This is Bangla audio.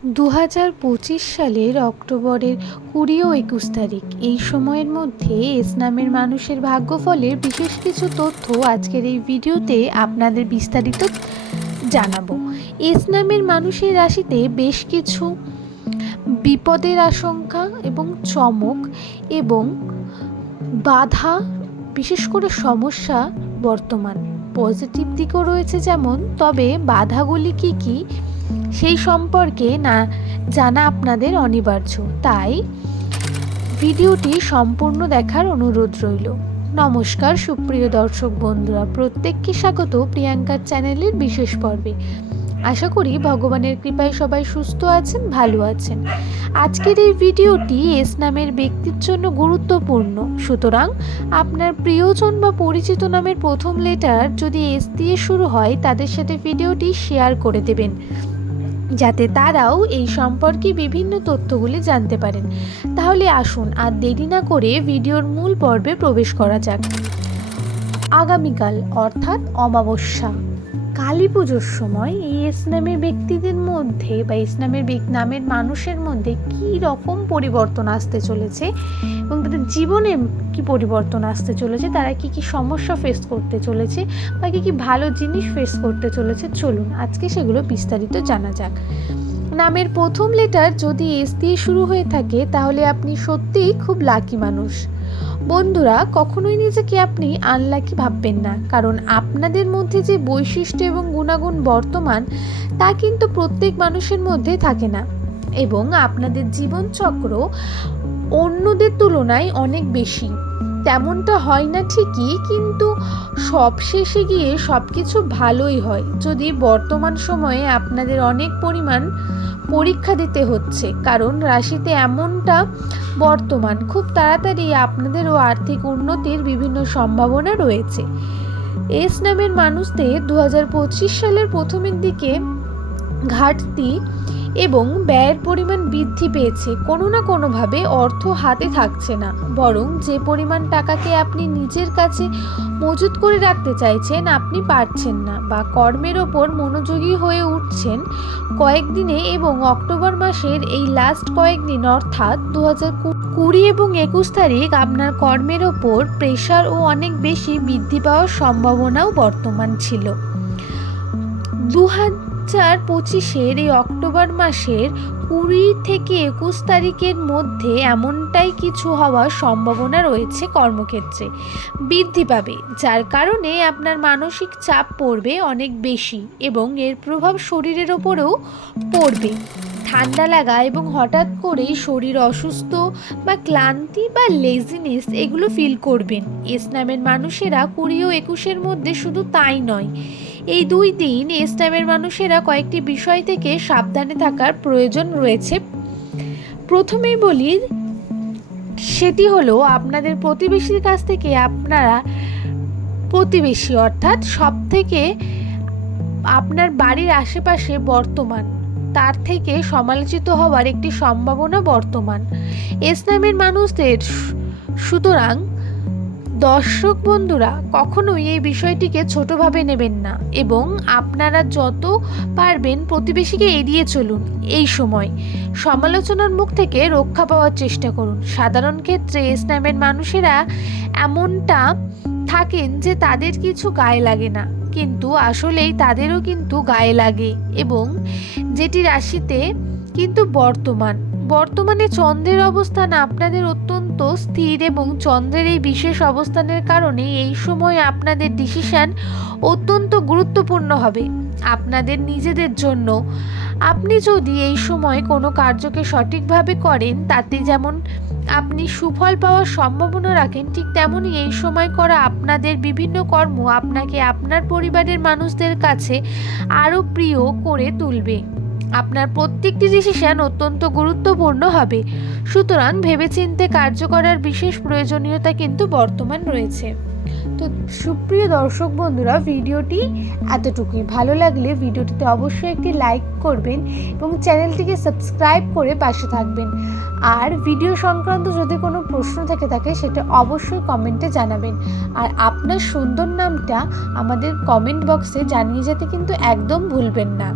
2025 সালের অক্টোবরের 20 ও 21 তারিখ এই সময়ের মধ্যে এস নামের মানুষের ভাগ্যফলের বিশেষ কিছু তথ্য আজকের এই ভিডিওতে আপনাদের বিস্তারিত জানাবো। এস নামের মানুষের রাশিতে বেশ কিছু বিপদের আশঙ্কা এবং চমক এবং বাধা, বিশেষ করে সমস্যা বর্তমান। পজিটিভ দিকও রয়েছে যেমন, তবে বাধাগুলি কি কি সেই সম্পর্কে জানা আপনাদের অনিবার্য, তাই ভিডিওটি সম্পূর্ণ দেখার অনুরোধ রইল। নমস্কার সুপ্রিয় দর্শক বন্ধুরা, প্রত্যেককে স্বাগত প্রিয়াঙ্কার চ্যানেলের বিশেষ পর্বে। আশা করি ভগবানের কৃপায় সবাই সুস্থ আছেন, ভালো আছেন। আজকের এই ভিডিওটি এস নামের ব্যক্তির জন্য গুরুত্বপূর্ণ, সুতরাং আপনার প্রিয়জন বা পরিচিত নামের প্রথম লেটার যদি এস দিয়ে শুরু হয় তাদের সাথে ভিডিওটি শেয়ার করে দেবেন, যাতে তারাও এই সম্পর্কে বিভিন্ন তথ্যগুলি জানতে পারেন। তাহলে আসুন আর দেরি না করে ভিডিওর মূল পর্বে প্রবেশ করা যাক। আগামীকাল অর্থাৎ অমাবস্যা, কালী পুজোর সময় এই এস নামের ব্যক্তিদের মধ্যে বা এস নামের মানুষের মধ্যে কী রকম পরিবর্তন আসতে চলেছে এবং তাদের জীবনে কি পরিবর্তন আসতে চলেছে, তারা কি কি সমস্যা ফেস করতে চলেছে বা কি কি ভালো জিনিস ফেস করতে চলেছে, চলুন আজকে সেগুলো বিস্তারিত জানা যাক। নামের প্রথম লেটার যদি এস দিয়ে শুরু হয়ে থাকে তাহলে আপনি সত্যিই খুব লাকি মানুষ। বন্ধুরা, কখনোই নিজেকে আপনি আনলাকি ভাববেন না, কারণ আপনাদের মধ্যে যে বৈশিষ্ট্য এবং গুণাগুণ বর্তমান তা কিন্তু প্রত্যেক মানুষের মধ্যে থাকে না, এবং আপনাদের জীবনচক্র অন্যদের তুলনায় অনেক বেশি। তেমনটা হয় না ঠিকই, কিন্তু সব শেষে গিয়ে সব কিছু ভালোই হয়। যদি বর্তমান সময়ে আপনাদের অনেক পরিমাণ পরীক্ষা দিতে হচ্ছে, কারণ রাশিতে এমনটা বর্তমান খুব তাড়াতাড়ি আপনাদেরও আর্থিক উন্নতির বিভিন্ন সম্ভাবনা রয়েছে। এস নামের মানুষদের 2025 সালের প্রথমের দিকে ঘাটতি এবং ব্যয়ের পরিমাণ বৃদ্ধি পেয়েছে। কোনো না কোনোভাবে অর্থ হাতে থাকছে না, বরং যে পরিমাণ টাকাকে আপনি নিজের কাছে মজুত করে রাখতে চাইছেন আপনি পারছেন না, বা কর্মের ওপর মনোযোগী হয়ে উঠছেন কয়েকদিনে, এবং অক্টোবর মাসের এই লাস্ট কয়েকদিন অর্থাৎ 2020 এবং 21 তারিখ আপনার কর্মের ওপর প্রেশার ও অনেক বেশি বৃদ্ধি পাওয়ার সম্ভাবনাও বর্তমান ছিল। 2025 এই অক্টোবর মাসের 20 থেকে 21 তারিখের মধ্যে এমনটাই কিছু হওয়ার সম্ভাবনা রয়েছে। কর্মক্ষেত্রে বৃদ্ধি পাবে, যার কারণে আপনার মানসিক চাপ পড়বে অনেক বেশি এবং এর প্রভাব শরীরের ওপরেও পড়বে। ঠান্ডা লাগা এবং হঠাৎ করেই শরীর অসুস্থ বা ক্লান্তি বা লেজিনেস এগুলো ফিল করবেন। এস নামের মানুষেরা 20 ও 21-এর মধ্যে শুধু তাই নয়, এই 2 দিন এস নামের মানুষেরা কয়েকটি বিষয় থেকে সাবধানে থাকার প্রয়োজন রয়েছে। প্রথমেই বলি, সেটি হলো আপনাদের প্রতিবেশীর কাছ থেকে আপনারা প্রতিবেশী অর্থাৎ সব থেকে আপনার বাড়ির আশেপাশে বর্তমান তার থেকে সমালোচিত হওয়ার একটি সম্ভাবনা বর্তমান এস নামের মানুষদের। সুতরাং দর্শক বন্ধুরা, কখনোই এই বিষয়টিকে ছোটভাবে নেবেন না এবং আপনারা যত পারবেন প্রতিবেশীকে এড়িয়ে চলুন। এই সময় সমালোচনার মুখ থেকে রক্ষা পাওয়ার চেষ্টা করুন। সাধারণ ক্ষেত্রে এস নামের মানুষেরা এমনটা থাকেন যে তাদের কিছু গায়ে লাগে না, কিন্তু আসলেই তাদেরও কিন্তু গায়ে লাগে, এবং যেটি রাশিতে কিন্তু বর্তমানে চন্দ্রের অবস্থান আপনাদের অত্যন্ত স্থির, এবং চন্দ্রের এই বিশেষ অবস্থানের কারণে এই সময় আপনাদের ডিসিশন অত্যন্ত গুরুত্বপূর্ণ হবে আপনাদের নিজেদের জন্য। আপনি যদি এই সময় কোনো কার্যকে সঠিকভাবে করেন তাতে যেমন আপনি সুফল পাওয়ার সম্ভাবনা রাখেন, ঠিক তেমনই এই সময় করা আপনাদের বিভিন্ন কর্ম আপনাকে আপনার পরিবারের মানুষদের কাছে আরও প্রিয় করে তুলবে। আপনার প্রত্যেকটি ডিসিশন অত্যন্ত গুরুত্বপূর্ণ হবে, সুতরাং ভেবেচিন্তে কার্য করার বিশেষ প্রয়োজনীয়তা কিন্তু বর্তমান রয়েছে। তো সুপ্রিয় দর্শক বন্ধুরা, ভিডিওটি এতটুকুই। ভালো লাগলে ভিডিওটিতে অবশ্যই একটি লাইক করবেন এবং চ্যানেলটিকে সাবস্ক্রাইব করে পাশে থাকবেন। আর ভিডিও সংক্রান্ত যদি কোনো প্রশ্ন থেকে থাকে সেটা অবশ্যই কমেন্টে জানাবেন। আর আপনার সুন্দর নামটা আমাদের কমেন্ট বক্সে জানিয়ে যেতে কিন্তু একদম ভুলবেন না।